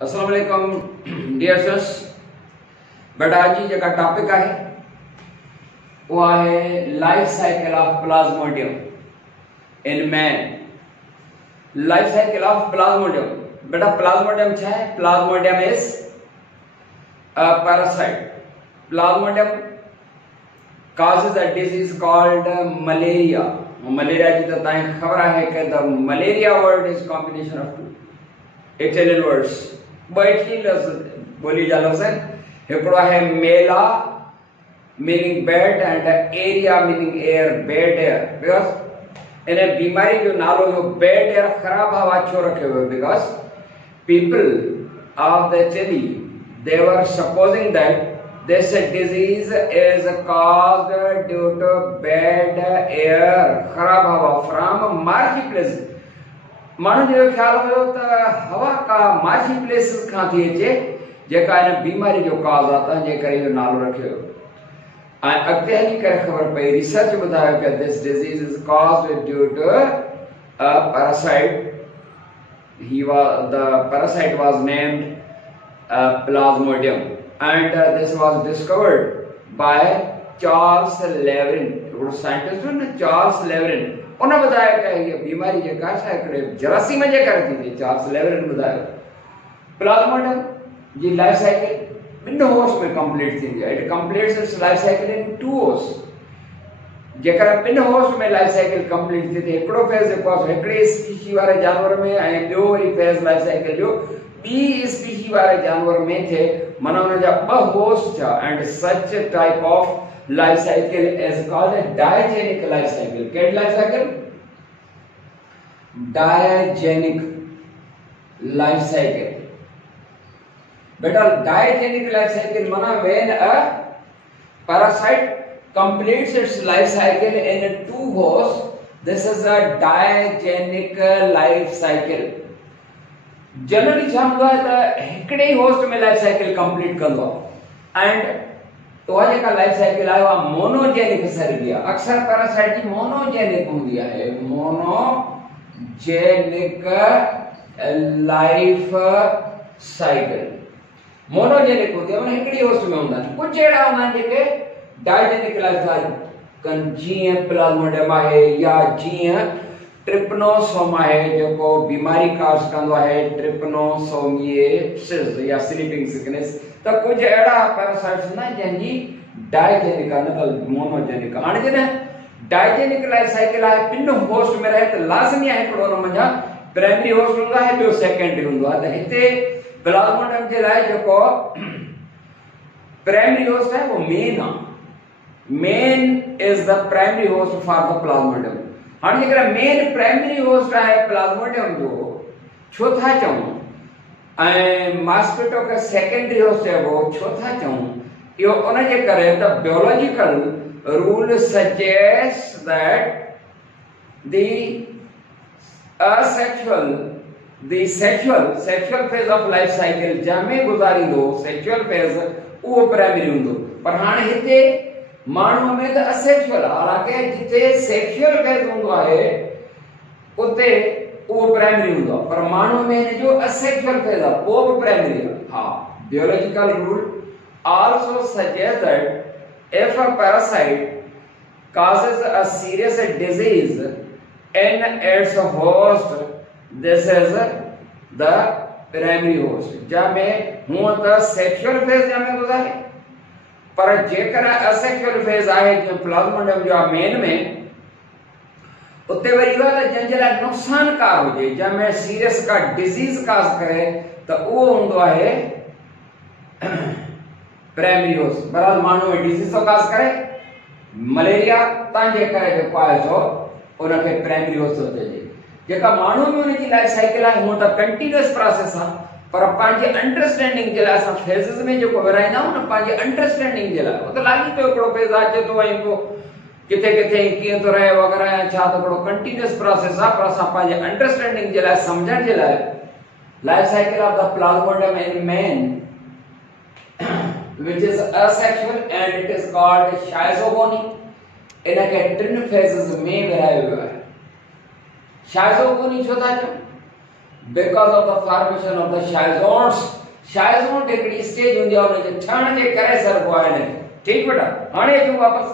अस्सलाम वालेकुम dear sirs. बेटा जी जेका टॉपिक है वो है life cycle of plasmodium in man. Life cycle of plasmodium. बेटा प्लाज्मोडियम क्या है? Plasmodium is a parasite. Plasmodium causes a disease called malaria. Malaria की तो ताई खबर है कि the malaria word is combination of two Italian words. बैठली लफ्ज बोली जा लफ्ज हिकड़ो है मेला मीनिंग बेड एंड एरिया meaning air, bad air. Because इन बीमारी जो नालो जो बेड एयर खराब हवा छो रखे हुए, because people of the Chile they were supposing that this disease is caused due to bad air, खराब हवा from marshy places। मानो जो ख्याल हो तो हवा का मार्शी प्लेसेस खां थी अचे जेका इन बीमारी जो काज आता है, जेकर यो नालो रखियो। अगते हली करे खबर पई रिसर्च बुधायो कि this disease is caused due to a parasite। The parasite was named Plasmodium and this was discovered by Charles Levin। वो साइंटिस्ट है ना चार्ल्स लेवरिन, उन्हें बताया कि ये बीमारी जो का है जरासीम जे करती थी। चार्ल्स लेवरिन बताया प्लाज्मोडियम जी लाइफ साइकिल बिन होस्ट में कंप्लीट थी। It completes its life cycle in two host. जेकर बिन होस्ट में लाइफ साइकिल कंप्लीट थी एकड़ो फेज एकड़े स्पीशी वाले जानवर में ऐं ॿियो वरी फेज लाइफ साइकिल जो बी स्पीशी वाले जानवर में थे। माना उन जा ब host and such type of life cycle is called a digenic life cycle. क्या life cycle? Digenic life cycle. बेटा डायजेनिक लाइफ साइकिल माना when a parasite completes its life cycle in two hosts, this is a digenic life cycle। Generally छा हूंदो आहे त हिकड़े ही host में life cycle complete कंदो एंड तो जेका लाइफ साइकिल आयो आहे मोनोजेनिक सर्गी आहे। अक्सर पैरासाइट जी मोनोजेनिक हूंदी आहे, मोनोजेनिक लाइफ साइकिल मोनोजेनिक हूंदी आहे, हिकड़ी होस्ट में हूंदा आहिनि। कुछ अहिड़ा हूंदा आहिनि जेके डायजेनिक लाइफ साइकिल जीअं प्लाज्मोडियम आहे या जीअं ट्रिपनोसोम है जो बीमारी काज कंदो है ट्रिपनोसोमियासिस या स्लीपिंग सिकनेस। तो कुछ एड़ा पैरासाइट्स ना जंजी डायजेनिक मतलब मोनोजेनिक। हाने जने डायजेनिक लाइफ साइकिल है पिन होस्ट में रहे तो लाजमी है हिकड़ो न मजा प्राइमरी होस्ट हुंदा है ॿियो सेकेंडरी हुंदो है। तो हिते प्लाज्मोडियम जे लाइ जो प्राइमरी होस्ट है वो मेन है। Main is the primary host for the Plasmodium. हाँ जेकर मेन प्राइमरी होस्ट है प्लाज्मोडियम जो छो था चऊं ऐं मॉस्किटो का सेकेंडरी होस्ट है वो छो था चऊं यो उन जे करे the biological rule suggest that the sexual phase of life cycle जमे गुजारींदो सेक्सुअल फेज वो प्राइमरी हुंदो। पर हाणे हिते मानव में तो असेक्सुअल, हालांकि जिते सेक्सुअल फेज हुंदो है उते वो प्राइमरी हुंदो, पर मानव में जो असेक्सुअल फेज है वो भी प्राइमरी है। हाँ, biological rule also suggest that if a parasite causes a serious disease in its host, this is the primary host। जामे हुआ तो सेक्सुअल फेज जामे गुजारे, पर जेकर असेक्सुअल फेज आहे जो प्लाज्मोडियम जो मेन में उते वरी वो जंहिंजे लाइ नुक़सानकार हुजे जंहिंमें सीरियस का डिजीज काज करे तो वो हुंदो आहे प्राइमरी होस्ट। बराबर माण्हू में डिजीज तो काज करे मलेरिया तंहिंजे करे जेको आहे सो उनखे प्राइमरी होस्ट चइजे। जेका माण्हू में उनजी लाइफ साइकिल आहे हूअ त कंटिन्यूअस प्रोसेस आहे, पर पंहिंजे अंडरस्टैंडिंग जे लाइ असां फेज़िस में जेको विराईंदा आहियूं न पंहिंजे अंडरस्टैंडिंग जे लाइ वो तो लागी पियो हिकिड़ो फेज़ अचे थो ऐं पोइ किथे किथे कीअं थो रहे वग़ैरह छा त हिकिड़ो कंटिन्यूअस प्रोसेस आहे। पर असां पंहिंजे अंडरस्टैंडिंग जे लाइ सम्झण जे लाइ life cycle of the Plasmodium in man which is asexual and it is called schizophrenia। इनके टिन फेजेस में विरायो वियो आहे। schizophrenia छो था चऊं? because of the formation of the chazons. chazon हिकिड़ी स्टेज हूंदी आहे उन जे ठहण जे करे सरबो आहे ने ठीक बेटा हाणे अचूं वापस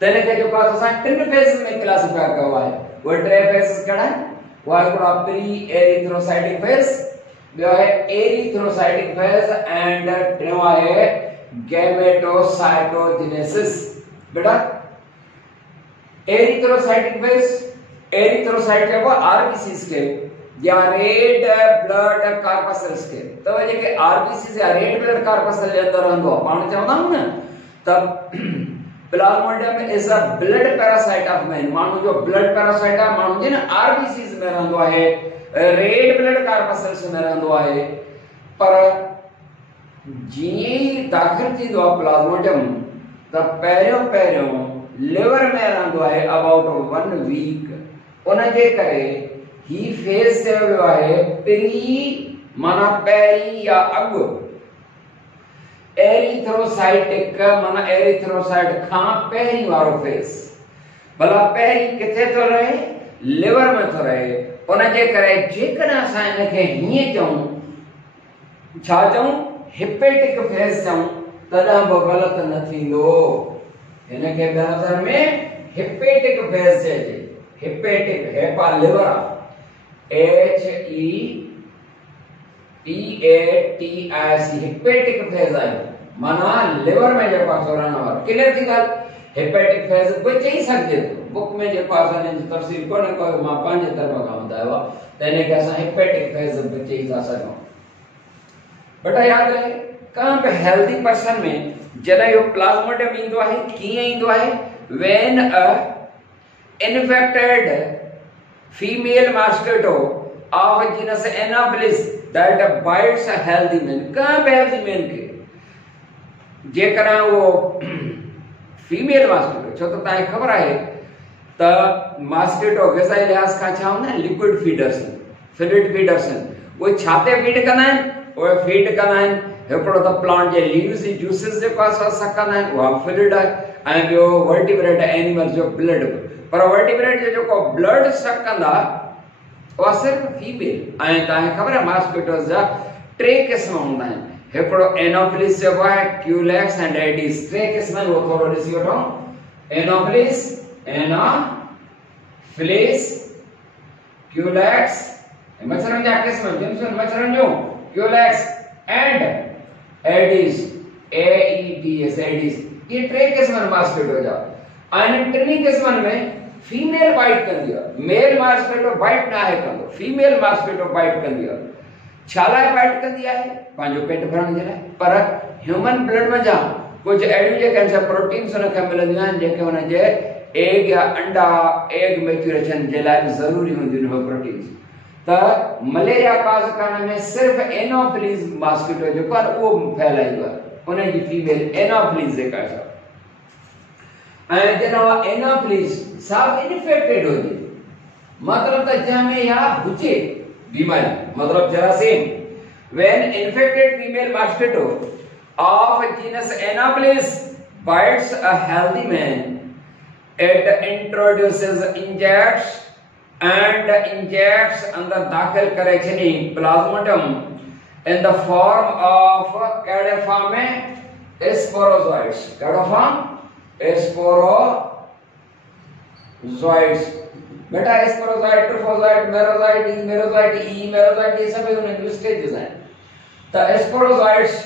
तने के जो पास असां टिन फेज़ में क्लासिफाई कयो आहे वो टे फेज़ कहिड़ा आहिनि वो हिकिड़ो प्री एरिथ्रोसाइटिक फेज़ ॿियो आहे एरिथ्रोसाइटिक फेज़ एंड टियों आहे गैमेटोसाइटोजेनेसिस बेटा एरिथ्रोसाइटिक फेज़ एरिथ्रोसाइट चइबो आरबीसीज के या रेड ब्लड कार्पसल्स के तो जेके आरबीसीज या रेड ब्लड कार्पसल जे अंदर रहंदो आहे पाण चवंदा आहियूं न त Plasmodium is a blood parasite of man मानू जो ब्लड पैरासाइट है मानू जे न आरबीसीज में रहंदो आहे रेड ब्लड कार्पसल्स में रहंदो आहे पर जी दाखिल थींदो आहे प्लाज्मोडियम त पहिरियों लिवर में रहंदो आहे अबाउट 1 वीक उन जे करे ही फेज चयो वियो आहे प्री माना पहिरीं या अॻु एरिथ्रोसाइटिक माना एरिथ्रोसाइट खां पहिरीं वारो फेज भला पहिरीं किथे थो रहे लिवर में थो रहे उन जे करे जेकॾहिं असां इन खे हीअं चऊं छा चऊं हिपेटिक फेज चऊं तॾहिं बि ग़लति न थींदो इन खे ॿिए में हिपेटिक फेज चइजे hepatic HEPA liver H E PATIC hepatic phase है माना लिवर में जे पास रहने वाला क्लियर थी ॻाल्हि हिपेटिक फेज कोई चई सघे थो बुक में जे पास इन जी तफ़सील कोन कोई मां पंहिंजे तरफ़ खां ॿुधायो आहे त इन खे असां हिपेटिक फेज बि चई था सघूं बेटा यादि रहे कंहिं बि हेल्दी पर्सन में जॾहिं इहो प्लाज्मोडियम ईंदो आहे कीअं ईंदो आहे when a infected female mosquito of genus Anopheles that bites a healthy man कहाँ पे healthy man के जेकरा वो फीमेल मॉस्किटो छो तो ताई खबर है त मॉस्किटो ग़िज़ाई लिहाज़ खां छा हूंदा आहिनि लिक्विड फीडर्स फ्लूइड फीडर्स वो छाते फीड कंदा आहिनि वो फीड कंदा आहिनि हिकिड़ो त प्लांट जे लीव्स जूसेस जेको आहे सकंदा आहिनि उहा फ्लूइड आहे ऐं ॿियो वर्टिब्रेट एनिमल्स जो ब्लड पर वर्टिब्रेट जो जेको ब्लड सकंदा वो सिर्फ फीमेल ऐं तव्हांखे ख़बर आहे मॉस्किटोस जा टे क़िस्म हूंदा आहिनि हिकिड़ो एनोफिलिस चइबो आहे क्यूलेक्स एंड एडिस टे क़िस्म आहिनि उहो थोरो ॾिसी वठो एनोफिलिस क्यूलेक्स मच्छरनि जा क़िस्म जिन्सुनि मच्छरनि जूं Culex and Aedes AEDS Aedes ये टे क़िस्म आहिनि मॉस्किटो जा ऐं टिनी क़िस्मनि में फीमेल बाइट कंदी आहे मेल मॉस्किटो बाइट ना है कंदो फीमेल मॉस्किटो बाइट कंदी आहे छा लाइ बाइट कंदी आहे पंहिंजो पेट भरण जे लाइ पर ह्यूमन ब्लड में जा कुछ अहिड़ियूं जेके प्रोटीन्स उन खे मिलंदियूं आहिनि जेके हुन जे एग या अंडा एग मैच्यूरेशन जे लाइ ज़रूरी हूंदियूं आहिनि प्रोटीन्स त मलेरिया काज़ करण में सिर्फ एनोफिलिस मॉस्किटो जेको आहे उहो फैलाईंदो आहे उन जी फीमेल एनोफिलिस जेका आहे ऐं जॾहिं एनोफिलिस सब इन्फेक्टेड हुजे मतलब त जंहिंमें या हुजे बीमारी मतलब जरासीम when infected female mosquito of genus anopheles bites a healthy man it introduces injects अंदर दाखिल करे छॾी Plasmodium in the form of कहिड़े फॉर्म में स्पोरोज़ोइट्स कहिड़ो फॉर्म स्पोरोज़ोइट्स बेटा स्पोरोज़ोइट ट्रोफोज़ोइट मेरोज़ोइट मेरोज़ोइट ये सब उन स्टेजेस हैं त स्पोरोज़ोइट्स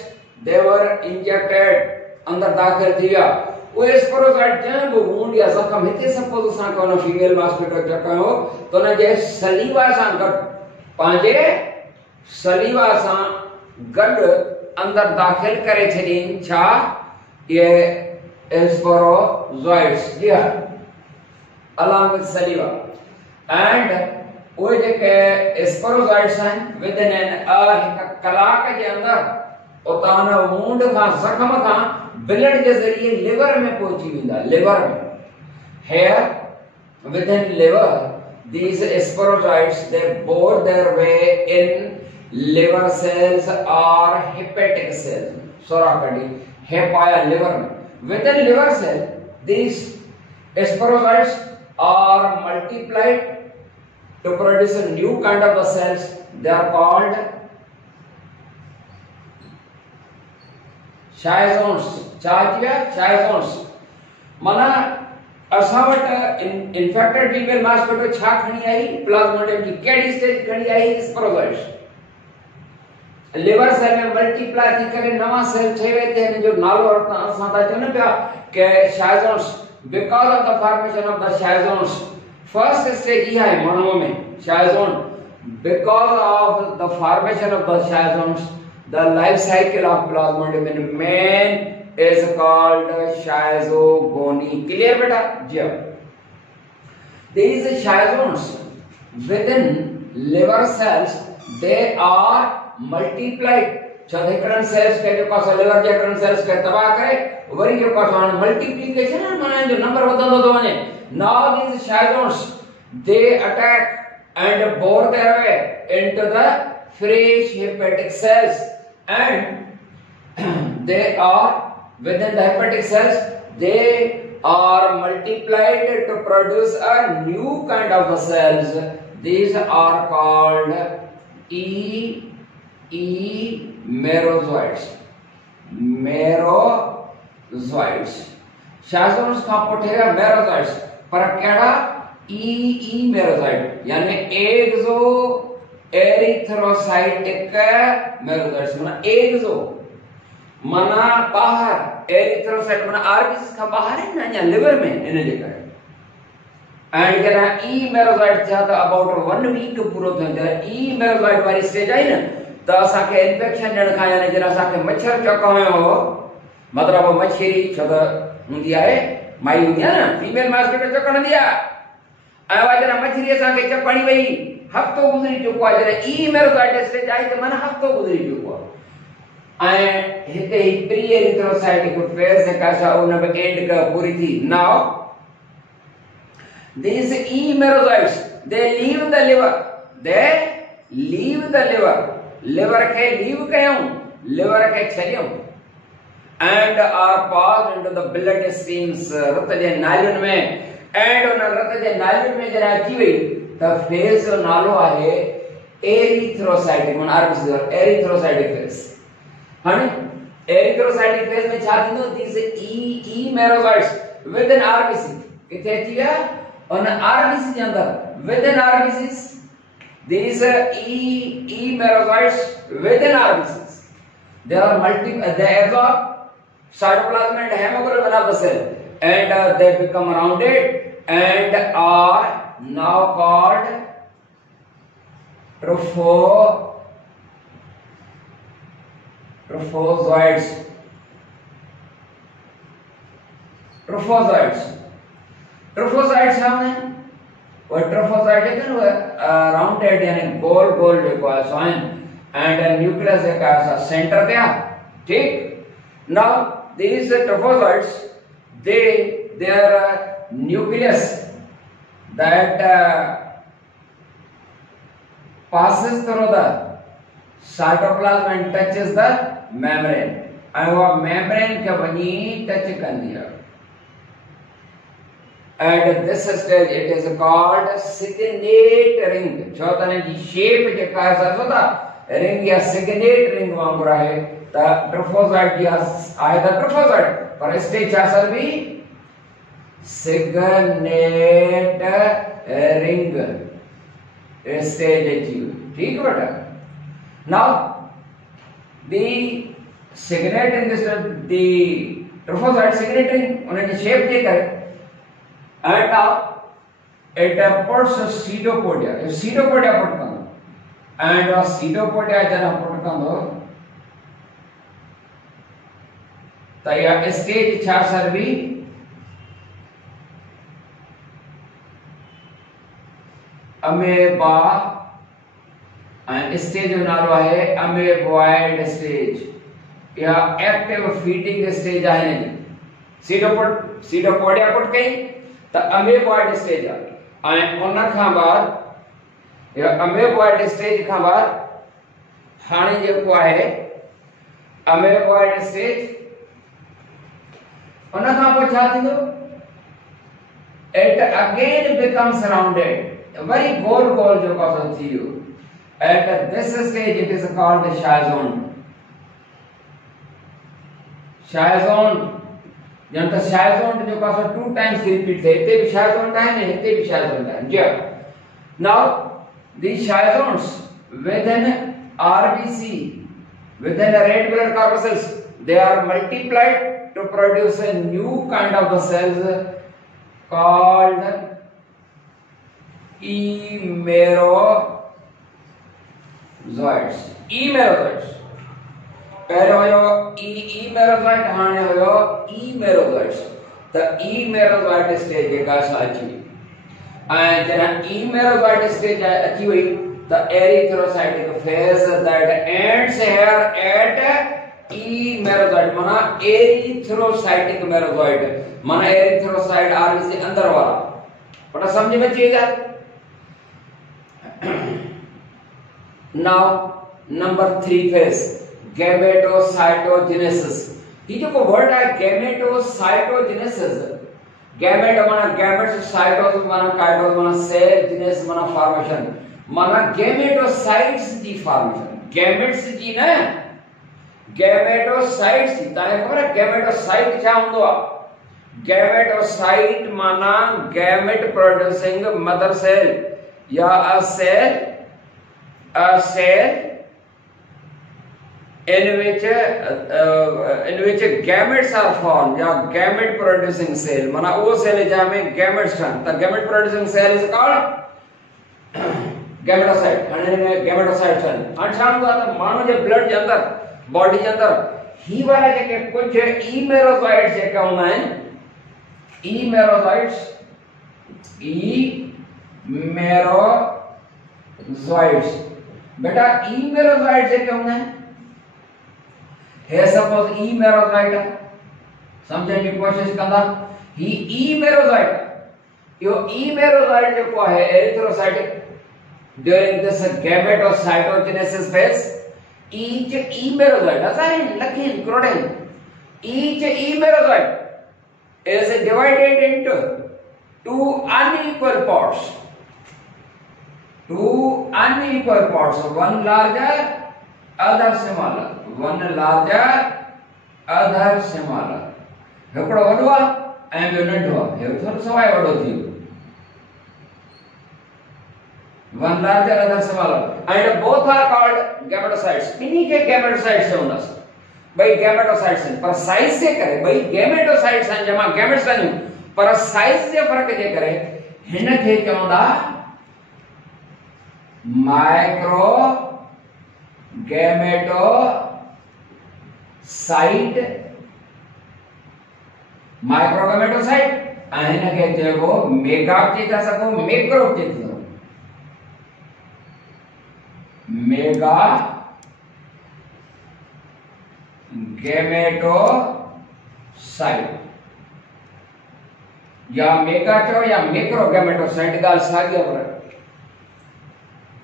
they were injected अंदर दाखिल थी विया वो स्पोरोज़ोइट जंहिं बि वूंड या ज़ख़म हिते सपोज असां को फीमेल मॉस्किटो चकायो तो उन जे सलीवा सां गॾु पंहिंजे सलीवा सां गॾु अंदर दाखिल करे छॾीनि छा ये स्पोरोज़ोइट्स जी हां along with saliva and वो जेके स्पोरोज़ोइट्स आहिनि विदिन हिकु कलाक जे अंदर उतां वूंड खां ज़ख़म खां ब्लड के जरिए लिवर में पहुंची वेंदा लिवर में here within liver these sporozoites they bore their way in liver cells or hepatic cells sorry hepa liver within liver cell these sporozoites are multiplied to produce a new kind of the cells they are called शायज़ोन्स। शायज़ोन्स माना असां वटि infected female mosquito छा खणी आई Plasmodium की कहिड़ी stage खणी आई स्पोरोज़ोइट्स। Liver cell में multiply थी करे नवा सेल ठहे वेंदे आहिनि जो नालो असां था चऊं न पिया के schizonts because of the formation of the schizonts. First stage इहा आहे माण्हूअ में शायज़ोन because of the formation of the schizonts the life cycle of plasmodium in man is called schiizogony। clear beta ji? These schizones within liver cells they are multiplied। छाधकरण cells के जो का liver जे करण sales के तबाह करे worry जो का multiplication माने जो नंबर वधंदो तो वने। now these schizones they attack and bore their way into the fresh hepatic cells and they are within the hepatic cells they are multiplied to produce a new kind of cells। these are called merozoites। शायज़ोन्स का पोठेगा merozoites पर केड़ा merozoite यानी एक्सो erythrocytic merozoites माना एक्सो माना बाहर erythrocyte माना RBC का बाहर है ना या लिवर में इन जे करे एंड केना मेरोजोइट था तो अबाउट 1 वीक पूरो थियो जरा मेरोजोइट वाली स्टेज आई न तो असा के इन्फेक्शन जण का यानी जरा असा के मच्छर चकयो मतलब मच्छरी छद हुंदी आहे माई हुंदी है ना फीमेल मॉस्किटो चकण दिया आवा जरा मच्छरी असा के चपणी वई हफ्तो गुजरी चुको आहे जरा मेरोजोइट स्टेज आई तो माना हफ्तो गुजरी चुको आहे हिते ही प्री एरिथ्रोसाइटिक फेज का सा उन पे एंड का पूरी थी। Now these merozoites they leave the liver के लीव कयूं लिवर के छलियूं and are passed into the blood streams रत जे नालियुनि में एंड उन रत जे नालियुनि में जरा अची वई त फेज जो नालो आहे एरिथ्रोसाइटिक माना आरबीसी एरिथ्रोसाइटिक फेज। हाणे एरिथ्रोसाइटिक फेज में छा थींदो these merozoites with in RBC किथे अची विया उन आरबीसी जे अंदर with in RBC these merozoites within RBCs they absorb cytoplasm and hemoglobin of the cell and they become rounded and are now called trophozoites। trophozoites हमने वो trophocyte है ना rounded यानी गोल गोल जो है साइन एंड न्यूक्लियस है का सेंटर पे ठीक। Now these trophozoites their nucleus that passes through the cytoplasm and touches the membrane and वो membrane के वनी टच कंदी है। At this stage it is called signet ring। चौथने की शेप जे का होता रिंग या सिग्नेट रिंग वांगुर है त ट्रोफोसाइट या आहे त ट्रोफोसाइट पर स्टेज असर भी सिग्नेट रिंग स्टेज अची ठीक बेटा। Now the signet in this the trophozoite signet ring उन जी शेप जे करे and now it puts pseudopodia putkando and pseudopodia jana putkando ta ya stage cha sarvi amoeba and stage nalo hai amoeboid stage या active feeding stage आहे ने pseudopodia put कई त अमेबॉइड stage आहे उन खां बाद या अमेबॉइड स्टेज खां बाद हाणे जेको आहे अमेबॉइड स्टेज उन खां पोइ छा थींदो इट अगेन बिकम्स राउंडेड वरी गोल गोल जो का थी वियो At this stage, it is called the Shazon. Shazon. जब तक Shazon जो का सो 2 times repeat थे, इतने भी Shazon time है, इतने भी Shazon time. Yeah. Now, these Shazons within RBC, within the red blood corpuscles, they are multiplied to produce a new kind of the cells called emerozoites. Emerozoites. पहले होयो emerozoite, हाने होयो emerozoites. The emerozoite stage का साची. And then emerozoite stage अची हुई. The erythrocytic phase that ends here at emerozoite. माना erythrocytic merozoite. माना erythrocyte RBC अंदर वाला. पता समझ में चीज है? Now number 3 phase. Gametocytogenesis. ये जो को वर्ड है gametocytogenesis. Gamete माना gametes, cytos माना काइटोस माना सेल, genesis माना formation. माना gametocytes की formation. Gametes की ना gametocytes की ताने खबर है gametocyte क्या होता है? Gametocyte माना gamete producing mother cell या a cell in which gametes are formed या gamete producing cell माना वो cell जहाँ gametes हैं तो gamete producing cell is called gametocyte gametocyte cell अच्छा हुआ तो मानो जो blood के अंदर body के अंदर ही वाले जो कुछ emerozoites जो क्या होना है emerozoites बेटा emerozoites जो क्या होना है सपोज emerozoite समझने की कोशिश करना ही emerozoite यो emerozoite जो को है erythrocytic during this gametocytogenesis phase each emerozoite ऐसा है लकीन क्रोडेन each emerozoite is divided into 2 unequal parts one larger other smaller one larger other smaller हिकिड़ो वॾो आहे ऐं ॿियो नंढो आहे हे थोरो सवाइ वॾो थी वियो one larger other smaller and both are called gametocytes इन्हीं के gametocytes चवंदासीं भाई gametocytes हैं पर साइज से करे भाई gametocytes हैं जमा gametes आहिनि पर साइज जे फर्क जे करे हिन खे चवंदा माइक्रो gametocyte माइक्रो gametocyte ऐं हिन खे चइबो मेगा चई था सघो मैक्रो चई था सघो मेगा gametocyte या मेगा चो या मैक्रो gametocyte गाल साॻी आहे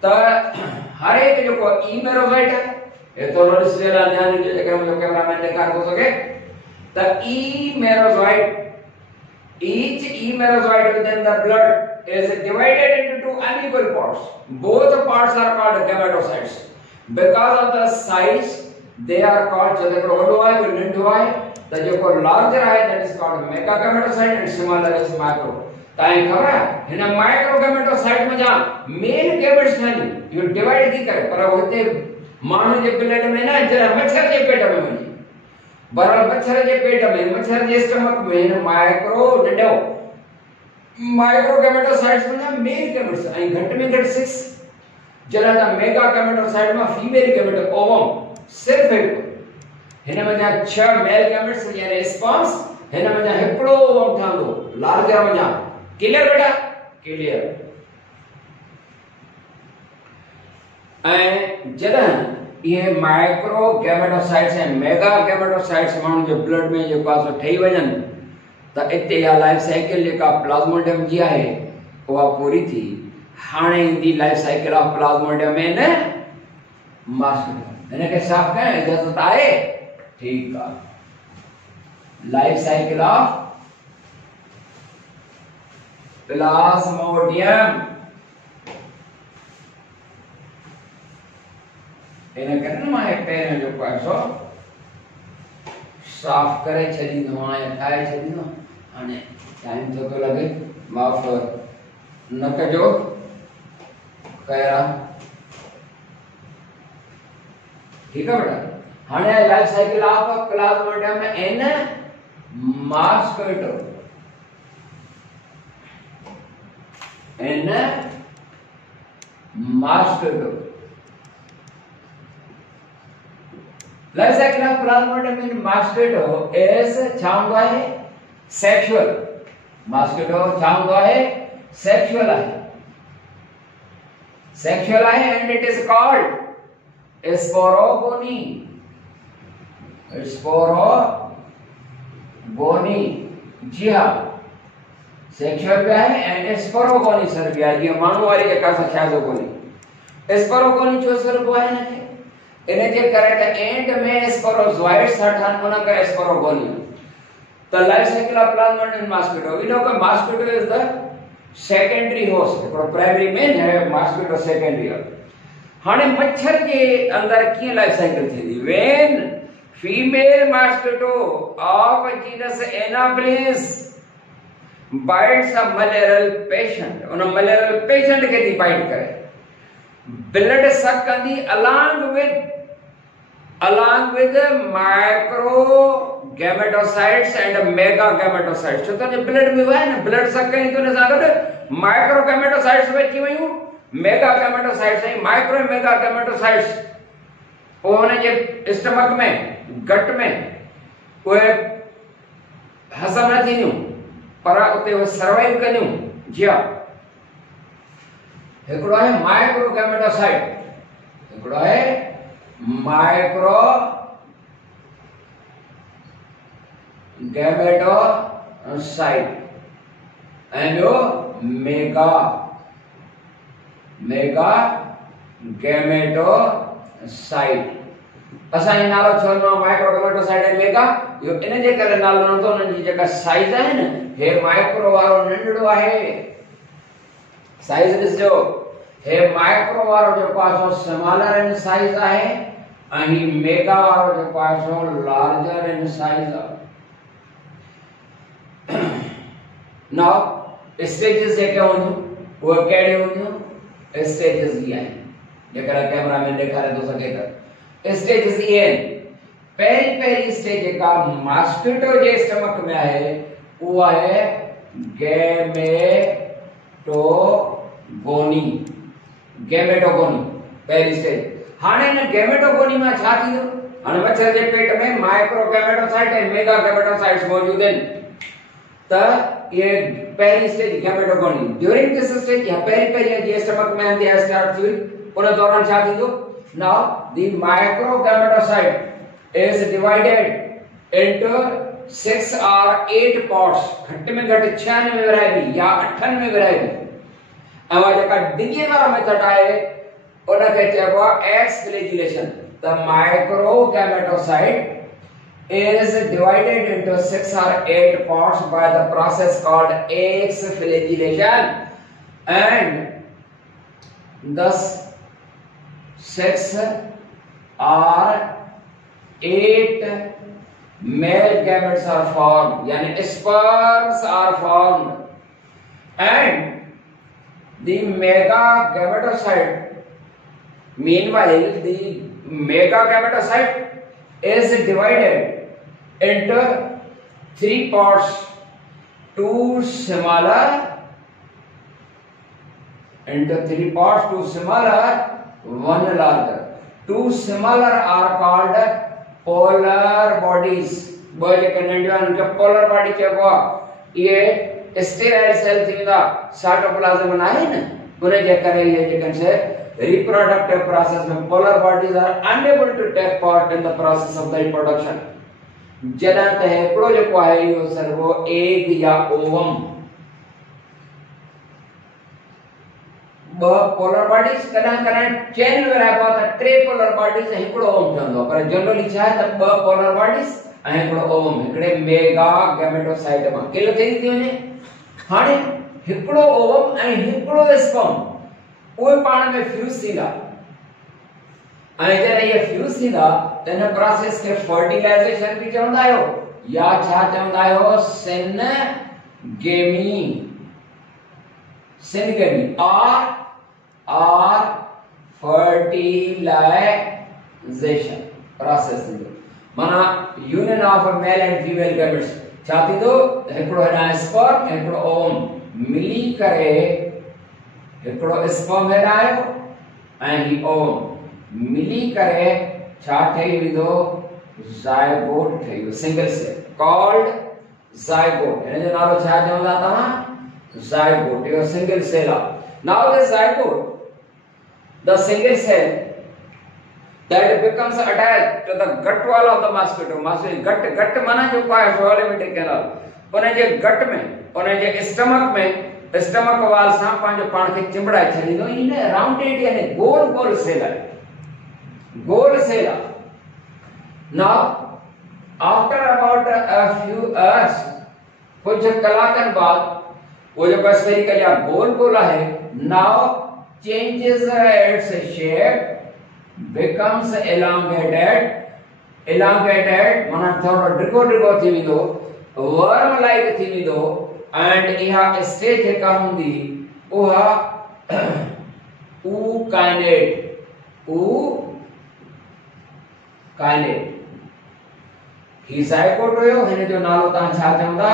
त हर एक जो को emerozoite है ये तो नोटिस वेला ध्यान दीजिए अगर मुझे कैमरामैन दिखा दो सके the emerozoite each emerozoite within the blood is divided into 2 unequal parts both parts are called gametocytes because of the size they are called जो देखो बड़ो है वो नंढो है तो जो को larger है that is called mega gametocyte and smaller is micro ताई खबर है हिन माइक्रो gametocyte में जा मेन gametes नहीं ये डिवाइड थी करे पर होते मानव जे पेट में ना जरा मच्छर जे पेट में वञी बरल मच्छर जे पेट में मच्छर जे स्टमक में माइक्रो नंढो माइक्रो gametocytes में ना मेल gametes ऐं घट में घट 6 जरा ता मेगा gametocyte में फीमेल gametes ओवम सिर्फ एक हिन में जा 6 मेल gametes यानी स्पर्म्स हिन में जा हिकड़ो ओवम ठंदो लार्जर में जा क्लियर बेटा क्लियर ऐं जॾहिं ये माइक्रो gametocytes ऐं मेगा gametocytes माण्हू जे ब्लड में जेको आहे सो ठही वञनि त इते या लाइफ साइकिल जेका प्लाज़्मोडियम जी आहे उहा पूरी थी हाणे ईंदी लाइफ साइकिल ऑफ प्लाज़्मोडियम इन मास्टर हिनखे साफ़ करणु इजाज़त आहे ठीकु आहे लाइफ साइकिल ऑफ प्लाज़्मोडियम इन करे न मां पहिरियों जो पैसो साफ करे छॾींदो आहियां, ठाहे छॾींदो। हाणे टाइम थो लॻे, माफ़ न कजो। कया ठीक है बेटा। हाणे life cycle of plasmodium in mosquito, in mosquito. Life cycle of plasmodium in mosquito is छांदो है सेक्सुअल। मॉस्किटो छांदो है सेक्सुअल है, सेक्सुअल है and it is called sporogony, sporogony. जी हाँ, सेक्सुअल भी है एंड स्पोरोगोनी सर भी है। जी मानू वाली के कासा ख्याल कोनी स्पोरोगोनी जो सर को है ना इने जे करे त एंड में स्पोरोजोइट्स हटान उन करे स्पोरोगोनी। तो life cycle of plasmodium mosquito, we know कि mosquito is the secondary host, primary man है मॉस्किटो सेकेंडरी है। हाने मच्छर के अंदर की लाइफ साइकिल थी when female mosquito of genus anopheles bites a malarial patient, उन मलेरियल पेशेंट के दी बाइट करे, ब्लड सक कंदी along with micro gametocytes and mega gametocytes। तो जो ब्लड में हुआ है ना, ब्लड सक कहीं तो ने सागत माइक्रो गैमेटोसाइट्स बची हुई हूं, मेगा गैमेटोसाइट्स है, माइक्रो मेगा गैमेटोसाइट्स ओने जे स्टमक में गट में कोई हसम न थीनियो पर उते वो सर्वाइव कनियो। जी हां, एकड़ो है माइक्रो गैमेटोसाइट, एकड़ो है micro gametocyte and mega gametocyte. असा ये नालो छोनो माइक्रो गैमेटोसाइट एंड मेगा, यो इने जे करे नालो न तो उन जी जेका साइज है न, हे माइक्रो वारो नंढड़ो आहे, साइज ॾिसजो, हे माइक्रो वारो जो पासो स्मॉलर इन साइज आहे ऐं मेगा वारो जो पासो लार्जर इन साइज आहे। नाउ स्टेजेस जेके होंदियूं उहे कहिड़ियूं होंदियूं? स्टेजेस ये हैं, जेकरा कैमरा में दिखारे तो सके तो स्टेजेस ये हैं। पहली स्टेज का मॉस्किटो जे स्टमक में है वो है गैमेटोगोनी, गैमेटोगोनी पहली स्टेज। हाने न गैमेटोगोनी में छा थींदो? हाने मच्छर जे पेट में माइक्रो गैमेटोसाइट ऐं मेगा गैमेटोसाइट्स मौजूद आहिनि। त ये पहली स्टेज गैमेटोगोनी। ड्यूरिंग दिस स्टेज या पहली जे स्टमक में आंदी स्टार्ट थी उन दौरान छा थींदो? Now the micro gametocyte is divided into 6 or 8 parts, घट में घट 6 में विराइबी या 8 में विराइबी। ऐं वा जेका डिगी वारो मेथड आहे उन खे चइबो आहे x flagellation. The micro gametocyte is divided into 6 or 8 parts by the process called egg flagellation, and thus 6 or 8 male gametes are formed, yani sperms are formed, and the mega gametocyte, meanwhile the mega gametocyte is divided into 3 parts, 2 smaller, into 3 parts, 2 smaller, 1 larger. 2 smaller are called polar bodies. बोले के नंढियां जो polar body चइबो ये sterile cell थींदा cytoplasm में आहे न, उन जे करे ये जेकन से reproductive process में polar bodies are unable to take part in the process of the reproduction। जदा त हिकड़ो जेको आहे इहो सर्वो एग या ओवम, ब पोलर बॉडीज कॾहिं चेन में रहिबो त 3 पोलर बॉडीज हिकड़ो ओवम ठहंदो, पर जनरली छा आहे त 2 पोलर बॉडीज ऐं हिकड़ो ओवम हिकड़े मेगा गैमेटोसाइट मां किल थी वञे। हाणे हिकड़ो ओवम ऐं हिकड़ो स्पर्म उहे पाण में फ्यूज थींदा, ऐं जॾहिं ये फ्यूज थींदा त हिन प्रोसेस खे फर्टिलाइजेशन बि चवंदा आहियो या छा चवंदा आहियो सिनगेमी सिनगेमी और फर्टिलाइजेशन प्रोसेस थींदो माना union of male and female gametes छा थींदो हिकिड़ो हेॾां स्पर्म हिकिड़ो ओम मिली करे हिकिड़ो स्पर्म हेॾां आयो ऐं ही ओम मिली करे छा ठही वेंदो ज़ायगोट ठही वेंदो सिंगल सेल कॉल्ड ज़ायगोट हिन जो नालो छा चवंदा तव्हां ज़ायगोट इहो सिंगल सेल आहे now the zygote the single cell that becomes attached to the gut wall of the mosquito gut माना जो पाए सोलिमेटिक कैनाल उन जे गट में उन जे स्टमक वाल सां पंहिंजो पाण खे चिंबड़ाए छॾींदो इन राउंडेड यानी गोल सेल आहे now after about a few hours कुछ कलाकनि बाद वो जो स्फेरिकल या गोल आहे now changes its shape becomes elongated माना थोड़ो डिगो थी वेंदो वर्म लाइक थी वेंदो एंड इहा स्टेज जेका हूंदी उहा ookinete ही ज़ायगोट हुयो हिन जो नालो तव्हां छा चवंदा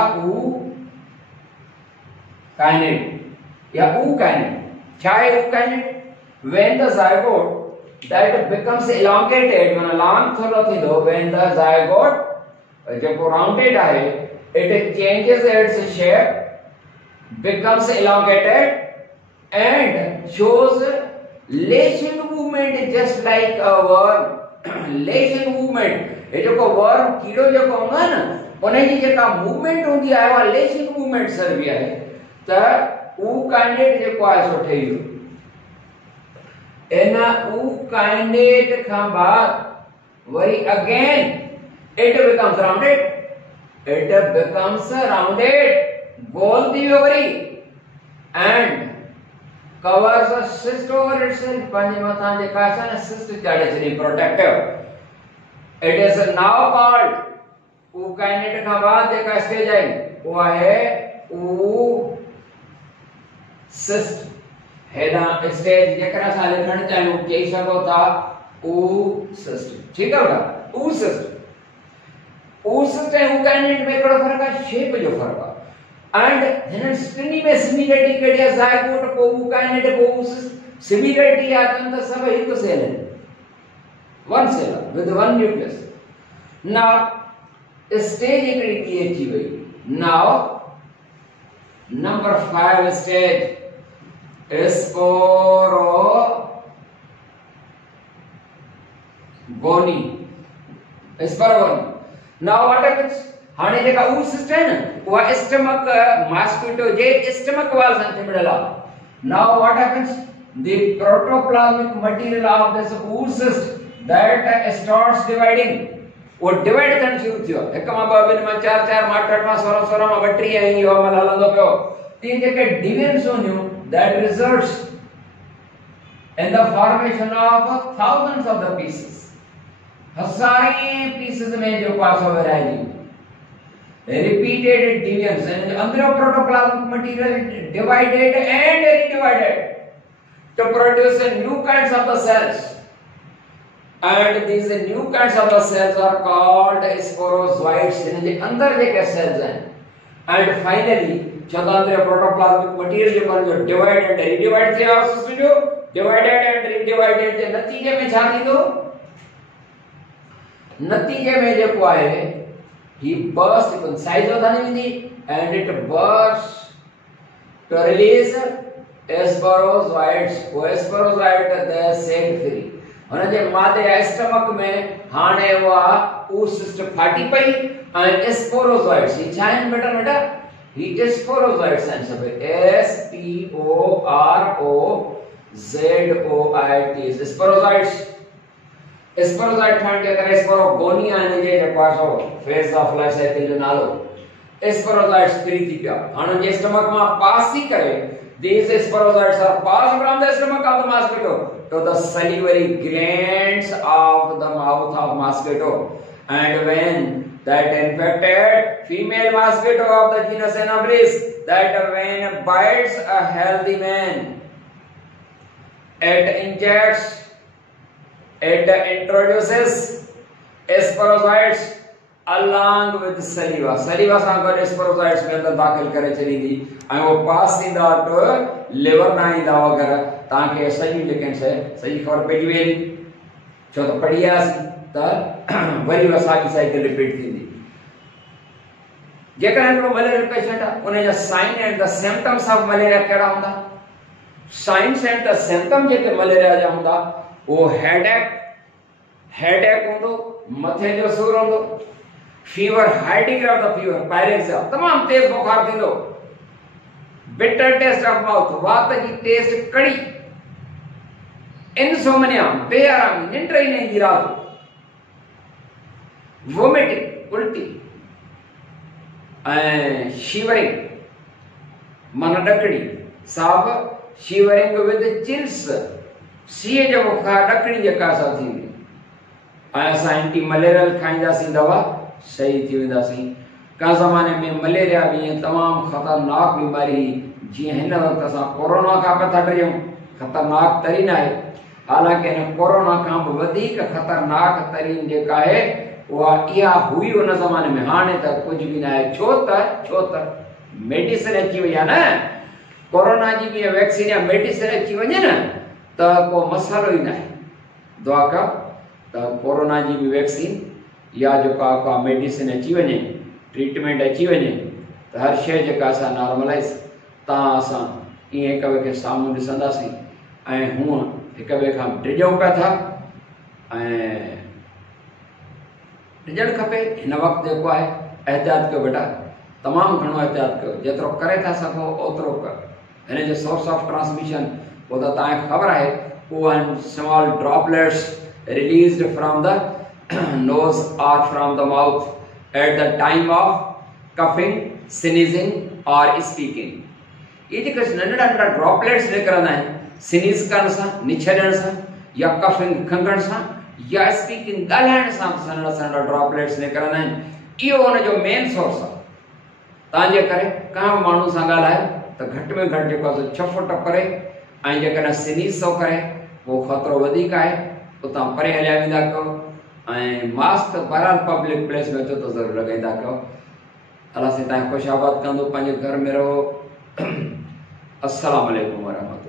ookinete या ookinete छा आहे ookinete when the zygote that becomes elongated when long thoro thindo when the zygote जेको rounded आहे it changes its shape becomes elongated and shows lacing movement just like a worm lacing movement ये जेको worm कीड़ो जेको हूंदो आहे न उन जी जेका मूवमेंट हूंदी आहे उहा lacing movement सर्वी आहे त ookinete जेको आहे सो ठही वियो इन ookinete खां बाद worry again it becomes rounded गोल थी वियो worry and covers a cyst over itself पंहिंजे मथां जेका आहे न cyst चाढ़े छॾी protective it is now called ookinete खां बाद जेका स्टेज आई उहा आहे oocyst हेदा स्टेज जेकरा सां लिखण चाहियो चई सघो था oocyst ठीक है बेटा oocyst ऐं ookinete में कहिड़ो फर्क आहे शेप जो फर्क आहे एंड हिन टिनी में सिमिलरिटी कहिड़ी आहे ज़ायगोट को ookinete को oocyst सिमिलरिटी आहे त सभु हिकु सेल आहिनि one cell with one nucleus now stage हिकड़ी ॿी अची वई now number 5 stage sporogony now what happens हाने जेका oocyst है न उहा स्टमक मॉस्किटो जे स्टमक वाल सां चिंबड़ियल आहे now what happens the protoplasmic material of this oocyst that starts dividing वो डिवाइड थियण शुरू थियो हिक मां ॿ ॿिनि मां 4 4 मां 8 मां 16 मां 32 ऐं इहो अमल हलंदो पियो ती जेके डिवीजन्स हूंदियूं that results in the formation of thousands of the pieces Hazare pieces में जो पास हो रही repeated divisions and अंदर protoplasmic material divided and redivided to produce new kinds of the cells and these new kinds of the cells are called sporozoites इनके अंदर जेके cells हैं and finally Chandra protoplasmic material जो divide and redivide थिया system जो divided and रीडिवाइडेड जे नतीजे में छा थींदो नतीजे में जेको आहे ही बर्स्ट इन साइज वधानी वेंदी and it burst to release sporozoites वो स्पोरोजोइट द सेल फ्री हुन जे मादे स्टमक में हाणे वा oocyst फाटी पई ऐं स्पोरोजोइट्स ही छा आहिनि बेटा He is sporozoites and सब SPOROZOITES sporozoites स्पोरोजोइट ठहण के करे स्पोरोगोनी आने जे पासो फेज ऑफ लाइफ साइकिल जो नालो स्पोरोजोइट्स फ्री थी पिया हाणे जे स्टमक मां पास थी करे these sporozoites are passed from the stomach of the mosquito to the salivary glands of the mouth of mosquito, and when that infected female mosquito of the genus Anopheles, that when bites a healthy man, it introduces sporozoites along with saliva. Saliva सां गॾु sporozoites में अंदर दाख़िल करे छॾींदी ऐं वो पास थींदा तो लिवर न ईंदा वग़ैरह तव्हांखे सॼी जेके सॼी ख़बर पइजी वेंदी छो त पढ़ी आयासीं त वरी साॻी साइकिल रिपीट थींदी। जेकॾहिं हिकिड़ो मलेरियल पेशेंट आहे उन जा sign and the symptoms of malaria कहिड़ा हूंदा? साइंस एंड द सिम्पटम जेके मलेरिया जा हूंदा वो हेडेक हूंदो, मथे जो सूर हूंदो, fever, high degree of the fever, pyrexia, तमाम तेज बुखार थींदो, बिटर टेस्ट ऑफ माउथ, वात जी टेस्ट कड़ी, इंसोमनिया, बेआरामी, निंड ही नहीं रात, वोमिटिंग, उल्टी, शिवरिंग, मन डकड़ी, साहब शिवरिंग विद चिल्स, सीए जो बुखार डकड़ी जेका सा थींदी, असां एंटी मलेरियल खाईंदासीं दवा सही थी वेंदासीं। का ज़माने में मलेरिया भी तमाम खतरनाक बीमारी जी हिन वक्त असां कोरोना का पिया डरियूं, खतरनाक तरीन है, हालांकि इन कोरोना का भी वधीक खतरनाक तरीन जेका है वो इहा हुई उन ज़माने में, हाणे त कुछ भी ना है। छो त मेडिसिन अची वई आहे न, कोरोना जी भी वैक्सीन या मेडिसिन अची वञे न त को मसालो ही ना है। दुआ का त कोरोना जी भी वैक्सीन या जो का मेडिसिन अची वञे, ट्रीटमेंट अची वञे त हर शइ जेका असां नॉर्मलाइज़ तव्हां असां ईअं हिक ॿिए खे साम्हूं ॾिसंदासीं ऐं हूअं हिक ॿिए खां डिॼूं पिया था ऐं डिॼणु खपे। हिन वक़्तु जेको आहे एहतियात कयो बेटा, तमामु घणो एहतियात कयो, जेतिरो करे था सघो ओतिरो कयो। हिन जो सोर्स ऑफ ट्रांसमिशन वो त तव्हांखे ख़बर आहे, वो small droplets released from the nose or from the mouth at the time of coughing, sneezing or speaking. ये जो नंढड़ा नंढड़ा ड्रॉपलेट्स निकरंदा आहिनि स्नीज़ करण सां, निछड़ण सां या कफिंग खंघण सां या स्पीकिंग ॻाल्हाइण सां नंढड़ा नंढड़ा ड्रॉपलेट्स निकरंदा आहिनि। इहो उन जो मेन सोर्स आहे। तव्हांजे करे कंहिं बि माण्हू सां ॻाल्हायो त घटि में घटि जेको आहे छह फुट परे, ऐं जेकॾहिं स्नीज़ थो करे पोइ ख़तरो वधीक आहे, उतां परे हलिया वेंदा कयो ऐं मास्क बहरहाल पब्लिक प्लेस में अचो त ज़रूरु लॻाईंदा कयो। अलाह से तव्हां ख़ुशि आबाद कंदो, पंहिंजे घर में रहो। अस्सलाम वालेकुम वरहमतुल्लाह।